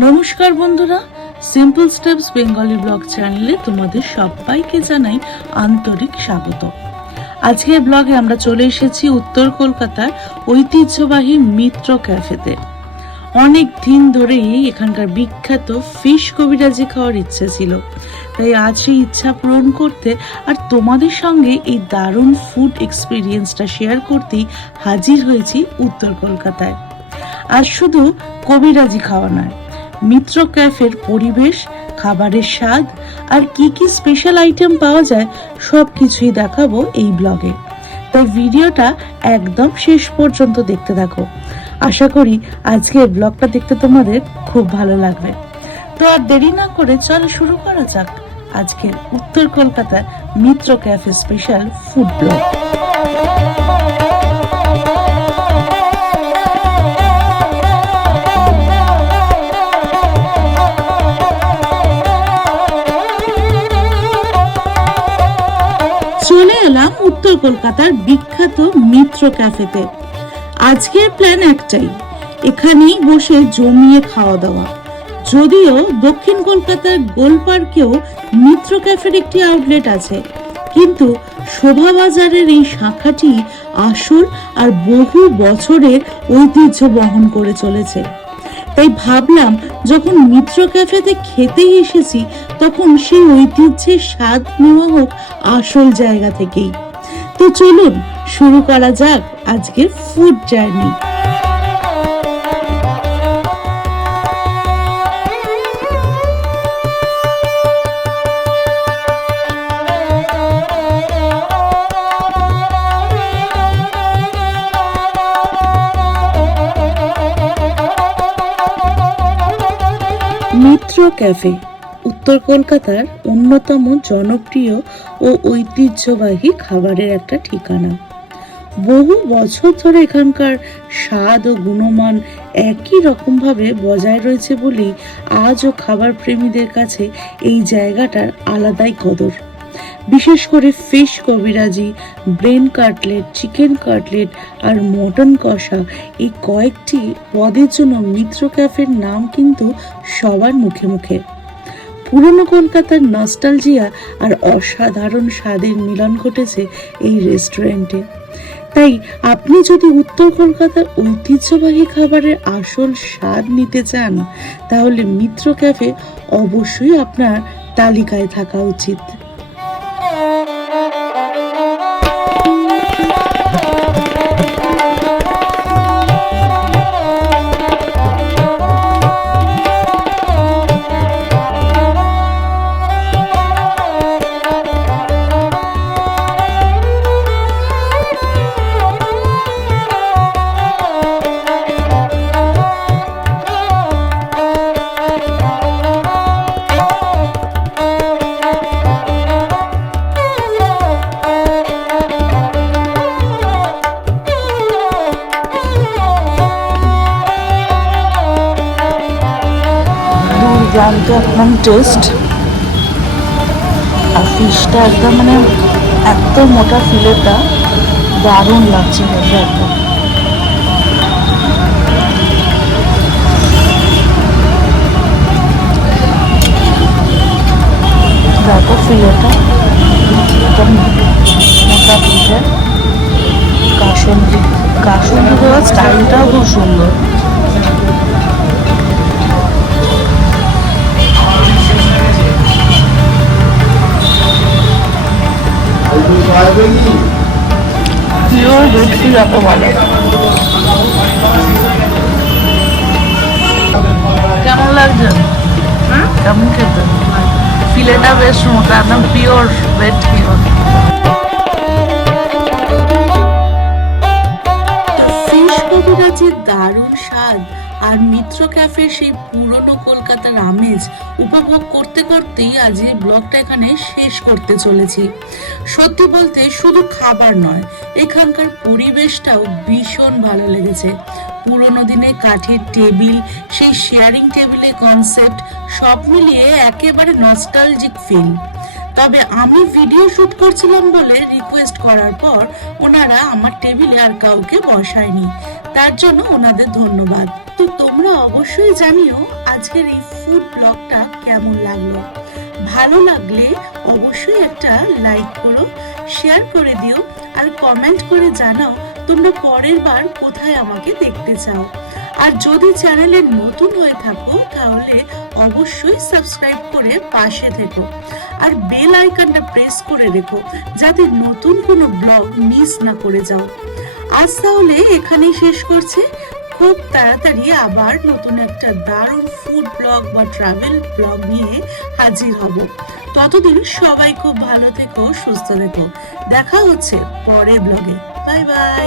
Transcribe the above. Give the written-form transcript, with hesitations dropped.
নমস্কার বন্ধুরা, simple steps Bengali blog চ্যানেলে তোমাদের সবাইকে জানাই আন্তরিক স্বাগত। আজকের ব্লগে আমরা চলে এসেছি উত্তর কলকাতার ঐতিহ্যবাহী মিত্র ক্যাফেতে। অনেক দিন ধরেই এখানকার বিখ্যাত ফিশ কবিরাজি খাওয়ার ইচ্ছে ছিল, তাই আজ সেই ইচ্ছা পূরণ করতে আর তোমাদের সঙ্গে এই দারুণ ফুড এক্সপিরিয়েন্সটা শেয়ার করতেই হাজির হয়েছি উত্তর কলকাতায়। আর শুধু কবিরাজি খাওয়া নয়, মিত্র ক্যাফের পরিবেশ, খাবারের স্বাদ আর কি কি স্পেশাল আইটেম পাওয়া যায় সব কিছুই দেখাবো এই ব্লগে। তাই ভিডিওটা একদম শেষ পর্যন্ত দেখতে থাকো। আশা করি আজকের ব্লগটা দেখতে তোমাদের খুব ভালো লাগবে। তো আর দেরি না করে চলো শুরু করা যাক আজকের উত্তর কলকাতার মিত্র ক্যাফে স্পেশাল ফুড ব্লগ। চলে এলাম উত্তর কলকাতার বিখ্যাত মিত্র ক্যাফেতে। আজকের প্ল্যান একটাই, এখানেই বসে জমিয়ে খাওয়া দাওয়া। যদিও দক্ষিণ কলকাতার গোলপার্কেও মিত্র ক্যাফের একটি আউটলেট আছে, কিন্তু শোভাবাজারের এই শাখাটি আসল আর বহু বছরের ঐতিহ্য বহন করে চলেছে। তাই ভাবলাম যখন মিত্র ক্যাফেতে খেতেই এসেছি, তখন সেই ঐতিহ্যের স্বাদ নেওয়া হোক আসল জায়গা থেকেই। তো চলুন শুরু করা যাক আজকের ফুড জার্নি। মিত্র ক্যাফে উত্তর কলকাতার অন্যতম জনপ্রিয় ও ঐতিহ্যবাহী খাবারের একটা ঠিকানা। বহু বছর ধরে এখানকার স্বাদ ও গুণমান একই রকমভাবে বজায় রয়েছে বলেই আজও খাবার প্রেমীদের কাছে এই জায়গাটার আলাদাই কদর। বিশেষ করে ফিশ কবিরাজি, ব্রেন কাটলেট, চিকেন কাটলেট আর মটন কষা, এই কয়েকটি পদের জন্য মিত্র ক্যাফের নাম কিন্তু সবার মুখে মুখে। পুরনো কলকাতার নস্টালজিয়া আর অসাধারণ স্বাদের মিলন ঘটেছে এই রেস্টুরেন্টে। তাই আপনি যদি উত্তর কলকাতার ঐতিহ্যবাহী খাবারের আসল স্বাদ নিতে চান, তাহলে মিত্র ক্যাফে অবশ্যই আপনার তালিকায় থাকা উচিত। জানতো একদম টেস্ট, আর ফিশটা একদম এত মোটা ফিলেটা দারুণ লাগছে খেতে একদম। দেখো ফিলেটা একদম মোটা ফিলে, কাসুন্দি দেওয়ার স্টাইলটাও খুব সুন্দর। পিওর ভেটকি যাকে বলে। কেমন লাগছে? কেমন খেতে? ফিলেটা বেশ মোটা, একদম পিওর ভেটকি। ফিশ কবিরাজির দারুণ স্বাদ আর মিত্র ক্যাফের সেই পুরনো কলকাতার আমেজ উপভোগ করতে করতেই আজ এই ব্লগটা এখানে শেষ করতে চলেছি। সত্যি বলতে শুধু খাবার নয়, এখানকার পরিবেশটাও ভীষণ ভালো লেগেছে। পুরোনো দিনে কাঠের টেবিল, সেই শেয়ারিং টেবিলের কনসেপ্ট সব মিলিয়ে একেবারে নস্টালজিক ফিল। তবে আমি ভিডিও শুট করছিলাম বলে রিকোয়েস্ট করার পর ওনারা আমার টেবিলে আর কাউকে বসায়নি, তার জন্য ওনাদের ধন্যবাদ। তো তোমরা অবশ্যই জানিও আজকের এই ফুড ব্লগটা কেমন লাগলো। ভালো লাগলে অবশ্যই একটা লাইক করো, শেয়ার করে দিও, আর কমেন্ট করে জানাও তোমরা পরের বার কোথায় আমাকে দেখতে চাও। আর যদি চ্যানেলে নতুন হয়ে থাকো তাহলে অবশ্যই সাবস্ক্রাইব করে পাশে থেকো, আর বেল আইকনটা প্রেস করে রেখো যাতে নতুন কোনো ব্লগ মিস না করে যাও। আজ তাহলে এখানেই শেষ করছি। খুব তাড়াতাড়ি আবার নতুন একটা দারুণ ফুড ব্লগ বা ট্রাভেল ব্লগ নিয়ে হাজির হব। ততদিন সবাই খুব ভালো থেকো, সুস্থ থেকো। দেখা হচ্ছে পরের ব্লগে। Bye bye.